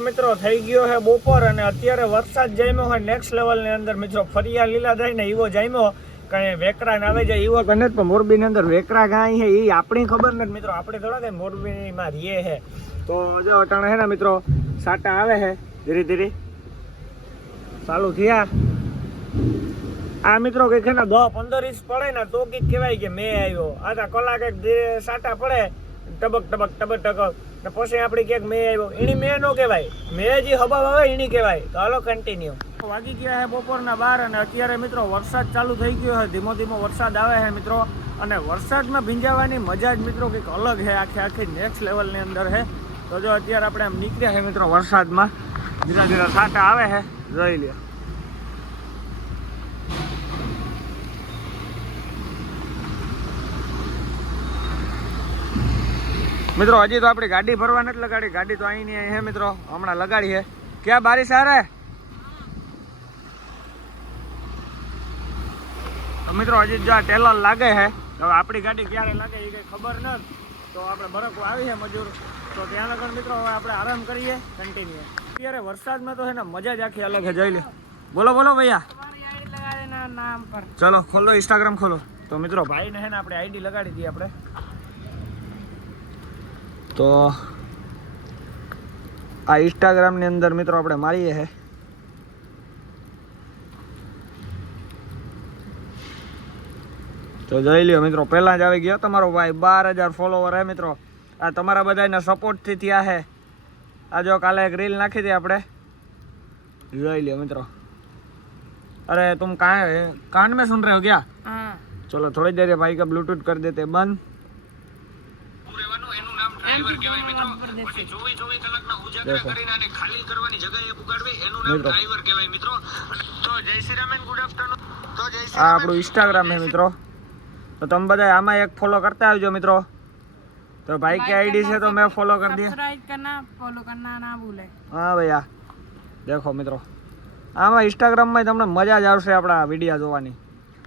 મિત્રો થઈ ગયો છે બપોર અને અત્યારે વરસાદ જામ્યો હોય નેક્સ્ટ લેવલ ની અંદર મિત્રો ફરિયા લીલા થાય ને એવો જામ્યો કઈ વેકરા ને આવે જાય એવો ગણેશ પણ મોરબી ની અંદર વેકરા ગાય છે એ આપણી ખબર નથી મિત્રો આપણે થોડા કઈ મોરબી માં રહીએ છે તો જો અટાણે છે ને મિત્રો સાટા આવે છે ધીરે ધીરે ચાલુ થયા આ મિત્રો કઈક ને 10-15 ઇંચ પડે ને તો કઈક કહેવાય કે મેં આવ્યો આ કલાક એક સાટા પડે ટબક ટબક ટબક ટબક ને પછી આપણે ક્યાંક મેં આવ્યો એની મેં નો કહેવાય મેં જે હવા આવે એની કહેવાય તો હાલો કન્ટિન્યુ વાગી ગયા છે બપોરના 12 અને અત્યારે મિત્રો વરસાદ ચાલુ થઈ ગયો છે ધીમો ધીમો વરસાદ આવે છે મિત્રો અને વરસાદમાં ભીંજાવાની મજા જ મિત્રો કંઈક અલગ છે આખી નેક્સ્ટ લેવલની અંદર છે તો જો અત્યારે આપણે આમ નીકળ્યા છે મિત્રો વરસાદમાં ધીરા ધીરા છાંટા આવે છે જોઈ લ્યો મિત્રો હજી તો આપણી ગાડી ભરવા નથી લગાડી ગાડી તો અહીંની અહીં છે મિત્રો હમણાં લગાડી છે ક્યાં બારીશ આ રે મિત્રો હજી જો આ ટેલર લાગે છે હવે આપણી ગાડી ક્યારે લાગે એ કઈ ખબર નથી તો આપણે બરકવા આવી છે મજૂર તો ત્યાં લગન મિત્રો હવે આપણે આરામ કરીએ કન્ટિન્યુ અત્યારે વરસાદમાં તો છે ને મજા જ આખી અલગ છે જોઈ લે બોલો બોલો ભૈયા ચલો ખોલો ઇન્સ્ટાગ્રામ ખોલો તો મિત્રો ભાઈને છે ને આપણે આઈડી લગાડી દઈએ આપણે તો આ ઇન્સ્ટાગ્રામની અંદર મિત્રો આપણે મારીએ છે તો જોઈ લ્યો મિત્રો પહેલાં જ આવી ગયો તમારો ભાઈ 12,000 ફોલોવર હે મિત્રો આ તમારા બધાના સપોર્ટથી થયા છે આ જો કાલે એક રીલ નાખી હતી આપણે જોઈ લ્યો મિત્રો अरे तुम कान में सुन रहे हो क्या चलो थोड़ी देर भाई का ब्लूटूथ कर देते बंद આપણું ઇન્સ્ટાગ્રામ है મિત્રો તો તમે બધા આમાં એક ફોલો કરતા આવજો મિત્રો तो भाई की आईडी से तो मैं फॉलो कर दिया सब्सक्राइब करना फॉलो करना ना भूले हाँ भैया देखो મિત્રો આમાં ઇન્સ્ટાગ્રામમાં તમને મજા જ આવશે આપણા વિડીયો જોવાની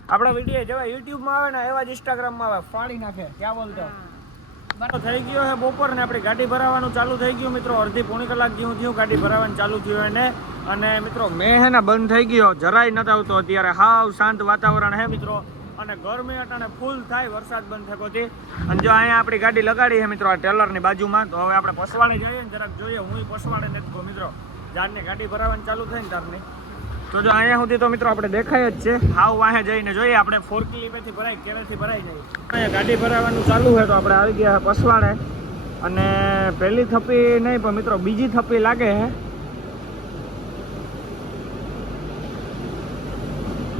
આપણા વિડીયો જેવા યુટ્યુબમાં આવે ને એવા જ ઇન્સ્ટાગ્રામમાં આવે ફાડી નાખે ક્યાં બોલતો થઈ ગયો છે બપોર ને આપણી ગાડી ભરાવાનું ચાલુ થઈ ગયું મિત્રો અડધી પોણી કલાક જેવું થયું ગાડી ભરાવાનું ચાલુ થયું એને અને મિત્રો મેં હે ને બંધ થઈ ગયો જરાય નથી આવતો અત્યારે હાવ શાંત વાતાવરણ હે મિત્રો અને ગરમી અટાણે ફૂલ થાય વરસાદ બંધ થકોથી અને જો અહીંયા આપણી ગાડી લગાડી છે મિત્રો આ ટેલરની બાજુમાં તો હવે આપણે પસવાડે જઈએ ને જરાક જોઈએ હું પસવાડે નથી ગયો મિત્રો જારની ગાડી ભરાવાની ચાલુ થાય ને તારની તો જો અહીંયા સુધી તો મિત્રો આપણે દેખાય જ છે હાવ વાહે જઈને જોઈએ આપણે 4 કિલીપેથી ભરાય કેળેથી ભરાઈ જાય અહીંયા ગાડી ભરાવાનું ચાલુ છે તો આપણે આવી ગયા પસવાડે અને પહેલી થપ્પી નહીં પણ મિત્રો બીજી થપ્પી લાગે છે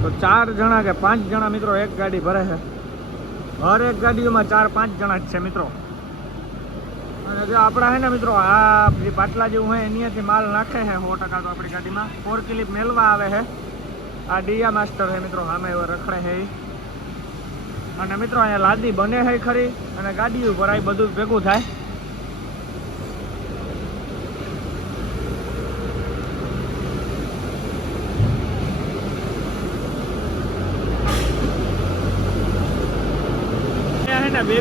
તો 4 જણા કે 5 જણા મિત્રો એક ગાડી ભરે છે હર એક ગાડીઓમાં 4-5 જણા જ છે મિત્રો અને જો આપણા હે ને મિત્રો આ જે પાટલા જેવું હોય એનીથી માલ નાખે છે 100% તો આપણી ગાડીમાં 4 ક્લિપ મેલવા આવે છે આ ડીયા માસ્ટર છે મિત્રો સામે એવો રખડે છે અને મિત્રો અહીંયા લાદી બને છે ખરી અને ગાડીઓ ભરાય બધું ભેગું થાય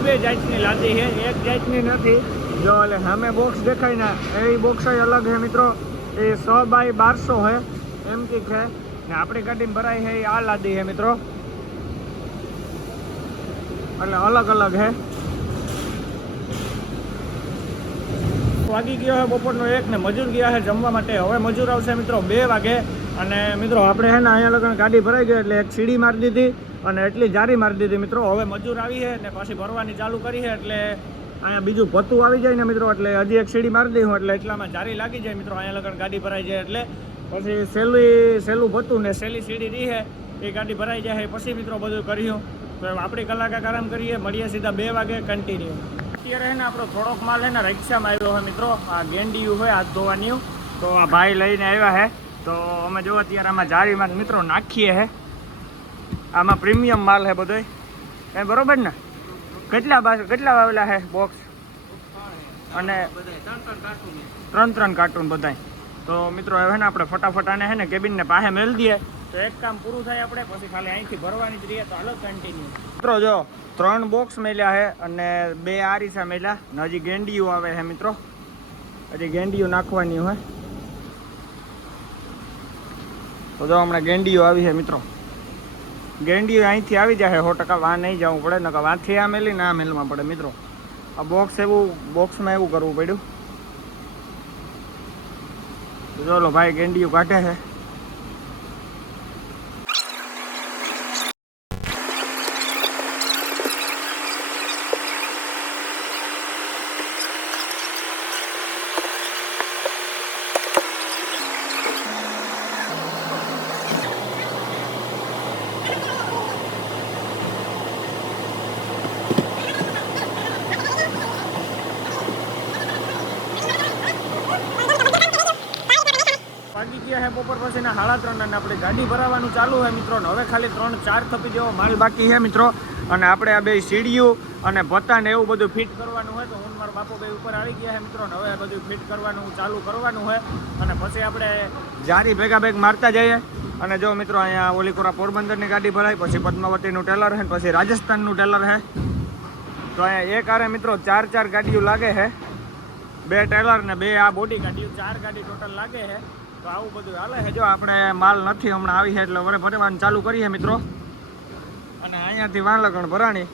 બે જાતની લાદી છે એક જાતની નથી જો એટલે સામે બોક્સ દેખાય ને એ બોક્સ અલગ છે મિત્રો એ 100x1200 છે એમ કે છે ને આપણી ગાડીમાં ભરાય છે એ આ લાદી છે મિત્રો એટલે અલગ અલગ છે વાગી ગયો છે બપોરનો 1 ને મજૂર ગયા છે જમવા માટે હવે મજૂર આવશે મિત્રો 2 વાગે અને મિત્રો આપણે છે ને અહીંયા લગન ગાડી ભરાઈ ગઈ એટલે એક સીડી મારી દીધી અને એટલી જારી મારી દીધી મિત્રો હવે મજૂર આવી છે ને પાછી ભરવાની ચાલુ કરી છે એટલે અહીંયા બીજું ભત્તું આવી જાય ને મિત્રો એટલે હજી એક સીડી મારી દઉં એટલે એટલામાં જારી લાગી જાય મિત્રો અહીંયા લગન ગાડી ભરાઈ જાય એટલે પછી સહેલું ભત્તું ને સહેલી સીડી રહી છે એ ગાડી ભરાઈ જાય પછી મિત્રો બધું કર્યું તો આપણી કલાક આરામ કરીએ મળીએ સીધા 2 વાગે કન્ટિન્યુ અત્યારે છે ને આપણો થોડોક માલ છે ને રિક્ષામાં આવ્યો છે મિત્રો આ ગેંડિયું હોય હાથ ધોવાની તો આ ભાઈ લઈને આવ્યા છે તો અમે જો અત્યારે આમાં જારીમાં મિત્રો નાખીએ છે આમાં પ્રીમિયમ માલ છે બધો એ બરોબર ને કેટલા વાવેલા છે બોક્સ અને 3 કાર્ટૂન બધા તો મિત્રો હવે ને આપણે ફટાફટ આને છે ને કેબિનને પાસે મેળ દઈએ તો એક કામ પૂરું થાય આપણે પછી ખાલી અહીંથી ભરવાની જ રહીએ તો હાલો કન્ટિન્યુ મિત્રો જો 3 બોક્સ મેલ્યા છે અને 2 આરીસા મેલ્યા ને હજી ગેંડિયું આવે છે મિત્રો હજી ગેંડિયું નાખવાની હોય તો જો હમણાં ગેંડીઓ આવી છે મિત્રો, ગેંડીઓ અહીંથી આવી જાય 100%, વાં નહીં જવું પડે, નકર વાંથી આ મેલી ને આ મેલમાં પડે મિત્રો. આ બોક્સમાં એવું કરવું પડ્યું. ચલો ભાઈ ગેંડીઓ કાઢે છે. વાગી ગયા છે બપોર પછીના 3:30 અને આપણે ગાડી ભરાવાનું ચાલુ છે મિત્રો. હવે ખાલી 3-4 થપી જેવો માલ બાકી છે મિત્રો. અને આપણે આ બે સીડીઓ અને ભત્તા ને એવું બધું ફિટ કરવાનું હોય તો હું મારા બાપો ભાઈ ઉપર આવી ગયા છે મિત્રો. હવે બધું ફિટ કરવાનું ચાલુ કરવાનું હોય અને પછી આપણે જારી ભેગા મારતા જઈએ. અને જો મિત્રો અહીંયા ઓલીકોરા પોરબંદરની ગાડી ભરાય, પછી પદ્માવતીનું ટેલર છે, પછી રાજસ્થાનનું ટેલર છે. તો અહીંયા એક આરે મિત્રો 4 ગાડીઓ લાગે છે, 2 ટેલર ને 2 આ બોડી ગાડીઓ, 4 ગાડી ટોટલ લાગે છે. તો આવું બધું હાલે છે. જો આપણે માલ નથી હમણાં આવી છે એટલે વરે ભરવાનું ચાલુ કરીએ મિત્રો. અને અહીંયાથી વાંલગણ ભરાણી.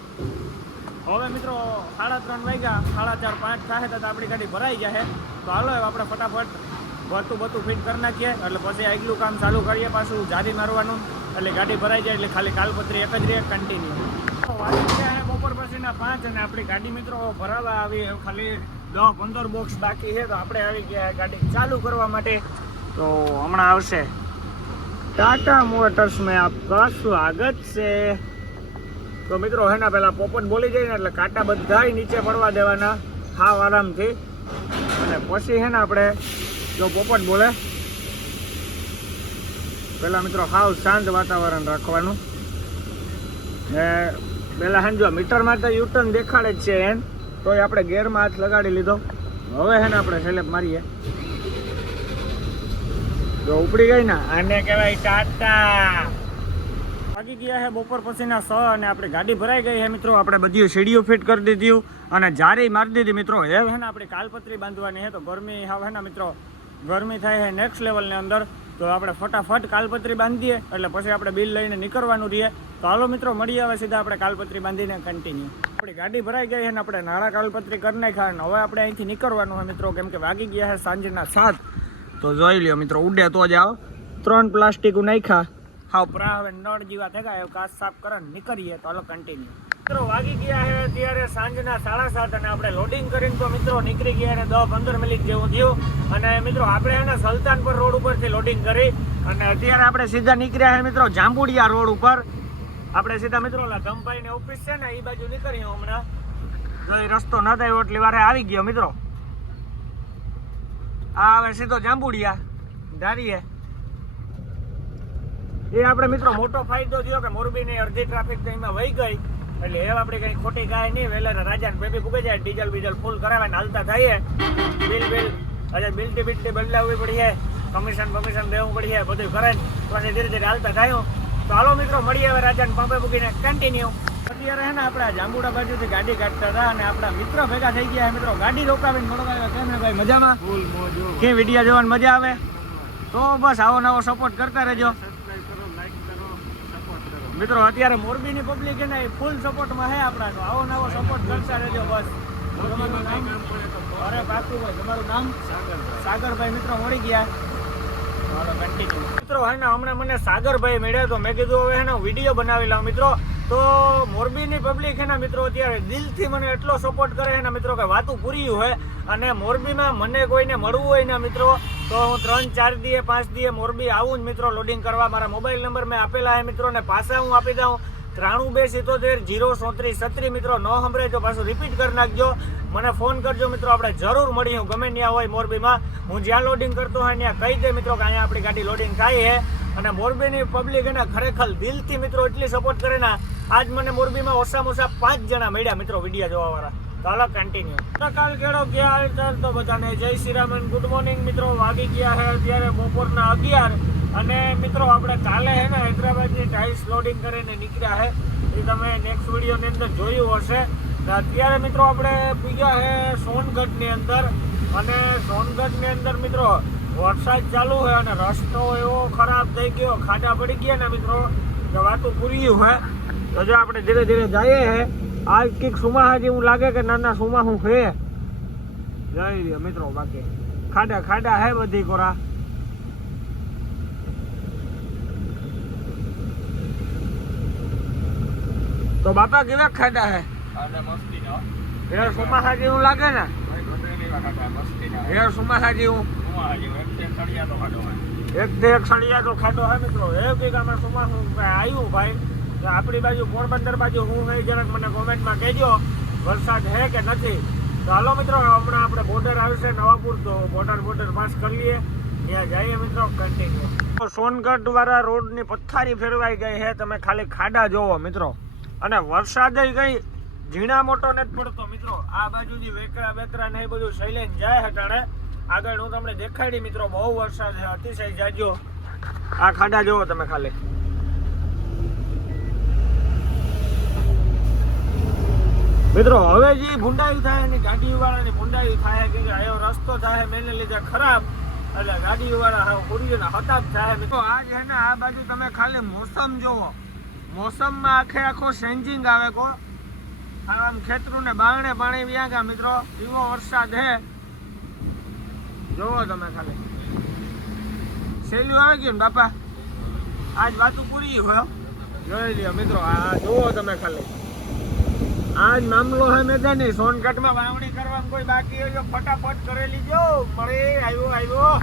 હવે મિત્રો 3:30 વાગ્યા, 4:30-5 થાય તો આપણી ગાડી ભરાઈ જાય. તો હાલો આપણે ફટાફટ બધું ફિટ કરી નાખીએ એટલે પછી આગલું કામ ચાલુ કરીએ. પાછું જારી મારવાનું એટલે ગાડી ભરાઈ જાય એટલે ખાલી કાલપત્રી એક જ રહે કન્ટિન્યુ. વાગી ગયા છે બપોર પછીના 5 અને આપણી ગાડી મિત્રો ભરાવા આવી. ખાલી 10-15 બોક્સ બાકી છે. તો આપણે આવી ગયા ગાડી ચાલુ કરવા માટે. તો હમણાં આવશે. ટાટા મોટર્સ મેં આપકા સ્વાગત છે. તો મિત્રો હે ને પેલા પોપટ બોલી જાય ને એટલે કાંટા બધાય નીચે પડવા દેવાના હાવ આરામથી. અને પછી હે ને આપણે જો પોપટ બોલે પેલા મિત્રો હાવ શાંત વાતાવરણ રાખવાનું. ને પેલા હે જો મીટરમાં તો યુટર્ન દેખાડે જ છે એમ, તો આપણે ગેરમાં હાથ લગાડી લીધો. હવે હે ને આપણે સેલેપ મારીએ. જો ઉપડી ગઈ ને આને કહેવાય ટાટા. વાગી ગયા છે બપોર પછીના 6 અને આપણી ગાડી ભરાઈ ગઈ છે મિત્રો. આપણે બધી સીડીઓ ફિટ કરી દીધી અને જારી મારી દીધી મિત્રો. હવે હે ને આપણે કાલપત્રી બાંધવાની છે. તો ગરમી હવે ને મિત્રો ગરમી થાય છે નેક્સ્ટ લેવલની અંદર. તો આપણે ફટાફટ કાલપત્રી બાંધીએ એટલે પછી આપણે બિલ લઈને નીકળવાનું રહીએ. તો હાલો મિત્રો મળીએ હવે સીધા આપણે કાલપત્રી બાંધીને કન્ટિન્યુ. આપણી ગાડી ભરાઈ ગઈ છે ને આપણે નાળા કાલપત્રી કરી નાખ્યા. હવે આપણે અહીંથી નીકળવાનું હોય મિત્રો, કેમ કે વાગી ગયા છે સાંજના 7. તો જોઈ લ્યો મિત્રો, ઉડે તો જ આવો. 3 પ્લાસ્ટિક નાખ્યા હાવ પ્રા. હવે નળ જેવા થયા કાચ સાફ કરીને નીકળીએ. તો હાલો કન્ટિન્યુ. મિત્રો વાગી ગયા છે ત્યારે સાંજના 7:30 અને આપણે લોડિંગ કરીને તો મિત્રો નીકળી ગયા અને 10-15 મિનિટ જેવું થયું. અને મિત્રો આપણે એને સુલતાનપુર રોડ ઉપરથી લોડિંગ કરી અને અત્યારે આપણે સીધા નીકળ્યા છે મિત્રો જાંબુડિયા રોડ ઉપર. આપણે સીધા મિત્રો ધમભાઈની ઓફિસ છે ને એ બાજુ નીકળીએ. હમણાં જો રસ્તો ન થયો એટલી વારે આવી ગયો મિત્રો. આ હવે સીધો જાંબુડિયા ધારીએ. એ આપણે મિત્રો મોટો ફાયદો થયો કે મોરબીની અડધી ટ્રાફિક તો એમાં વહી ગઈ એટલે એ આપણે કંઈ ખોટી ગાય નહીં. વહેલા રાજાને બેબી પૂગે જાય, ડીઝલ બીજલ ફૂલ કરાવે ને હાલતા થઈએ. બિલ હજે બિલ્ટી બદલાવવી પડી છે, કમિશન દેવું પડી છે, બધું કરે પછી ધીરે ધીરે હાલતા થયું. તો હાલો મિત્રો મળીએ હવે રાજાને પંપે પૂગીને કન્ટિન્યુ. અત્યારે હે ને આપણે જાંબુડા બાજુથી ગાડી કાઢતા હતા અને આપણા મિત્ર ભેગા થઈ ગયા. મિત્રો ગાડી રોકાવીને મળવા કેમ ને ભાઈ મજામાં? કે વિડીયો જોવાની મજા આવે? તો બસ આવો નવો સપોર્ટ કરતા રહેજો મિત્રો. અત્યારે મોરબીની પબ્લિક છે ને એ ફૂલ સપોર્ટમાં છે આપણા. તો આવો નવો સપોર્ટ કરતા રહેજો બસ. અરે પાકું ભાઈ, તમારું નામ? સાગરભાઈ. મિત્રો મળી ગયા. મિત્રો હે ને હમણાં મને સાગરભાઈ મળ્યા તો મેં કીધું હવે હે ને વિડીયો બનાવી લાવ મિત્રો. તો મોરબીની પબ્લિક છે ને મિત્રો અત્યારે દિલથી મને એટલો સપોર્ટ કરે છે ને મિત્રો કે વાતું પૂરી હોય. અને મોરબીમાં મને કોઈને મળવું હોય ને મિત્રો તો હું 3-4 દીએ 5 દીએ મોરબી આવું જ મિત્રો લોડિંગ કરવા. મારા મોબાઈલ નંબર મેં આપેલા છે મિત્રો ને પાછા હું આપી દઉં 9327070337 મિત્રો. ન સંભળાય તો પાછું રિપીટ કરી નાખજો, મને ફોન કરજો મિત્રો. આપણે જરૂર મળીએ, હું ગમે ત્યાં હોય મોરબીમાં. હું જ્યાં લોડિંગ કરતો હોય ત્યાં કહી દે મિત્રો કે અહીંયા આપણી ગાડી લોડિંગ થાય છે. અને મોરબીની પબ્લિક એને ખરેખર દિલથી મિત્રો એટલી સપોર્ટ કરે ને. આજ મને મોરબીમાં ઓછામાં ઓછા 5 જણા મળ્યા મિત્રો વિડીયો જોવાવાળા. ચાલો કન્ટિન્યુ. કાલ કેળો ક્યાં હાલચાલ તો બધાને જય શ્રી રામ, ગુડ મોર્નિંગ મિત્રો. વાગી ગયા છે અત્યારે બપોરના 11 અને મિત્રો આપણે કાલે હે ને હૈદરાબાદની ટાઇલ્સ લોડિંગ કરીને નીકળ્યા છે. એ તમે નેક્સ્ટ વિડીયોની અંદર જોયું હશે. અત્યારે મિત્રો આપણે પૂગ્યા છે સોનગઢની અંદર. અને સોનગઢની અંદર મિત્રો વરસાદ ચાલુ હોય અને રસ્તો એવો ખરાબ થઈ ગયો, ખાડા પડી ગયા ને મિત્રો કે વાતું પૂરી હોય. તો જો આપણે ધીરે ધીરે જઈએ હે. આજ કંઈક સુમાહા જેવું લાગે કે નાના સુમાહું છે. જઈ રહ્યો મિત્રો, બાકી ખાડા ખાડા હે બધી કોરા. તો બાપા કેવા ખાડા હે? યાર સુમાહા જેવું લાગે ને? યાર સુમાહા જેવું એક સળિયા તો ખાડો હે મિત્રો. એ કંઈક આમાં સુમાહું આવ્યું ભાઈ. તો આપણી બાજુ પોરબંદર બાજુ હું હે જરાક મને કોમેન્ટમાં કહેજો વરસાદ હે કે નથી. તો હાલો મિત્રો, હમણાં આપણે બોર્ડર આવશે નવાપુર, તો બોર્ડર પાસ કરી લઈએ, ત્યાં જઈએ મિત્રો કન્ટિન્યુ. સોનગઢ વાળા રોડની પથ્થારી ફેરવાઈ ગઈ છે, તમે ખાલી ખાડા જોવો મિત્રો. અને વરસાદ કઈ ઝીણા મોટો નથી પડતો મિત્રો. આ બાજુથી વેકરા બેકરા ને એ બધું સૈલેન જાય હટાણે. આગળ હું તમને દેખાડી મિત્રો, બહુ વરસાદ છે, અતિશય જાજો. આ ખાડા જોવો તમે ખાલી. મિત્રો હવે જે ભૂંડાઈ થાય એની ગાડી વાળાની ભૂંડાઈ થાય કે આયો રસ્તો થાય મેને લીધે ખરાબ, એટલે ગાડી વાળા પૂરીને હતાશ થાય મિત્રો. આ છે ને આ બાજુ તમે ખાલી મોસમ જોવો, મોસમમાં આખો ચેન્જિંગ આવે કો. આમ ખેતરું ને બારણે પાણી વ્યા ગયા મિત્રો, એવો વરસાદ હે. જોવો તમે ખાલી સહેલું આવે ગયું ને બાપા, આજ વાતું પૂરી હોય. જોઈ લ્યો મિત્રો, આ જોવો તમે ખાલી. આજ મામલો હે મેદાની. સોનગઢમાં વાવણી કરવાનું કોઈ બાકી હોય ફટાફટ કરેલી જો મળે. આવ્યો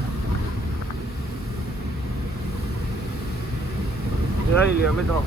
જોઈ લ્યો મિત્રો.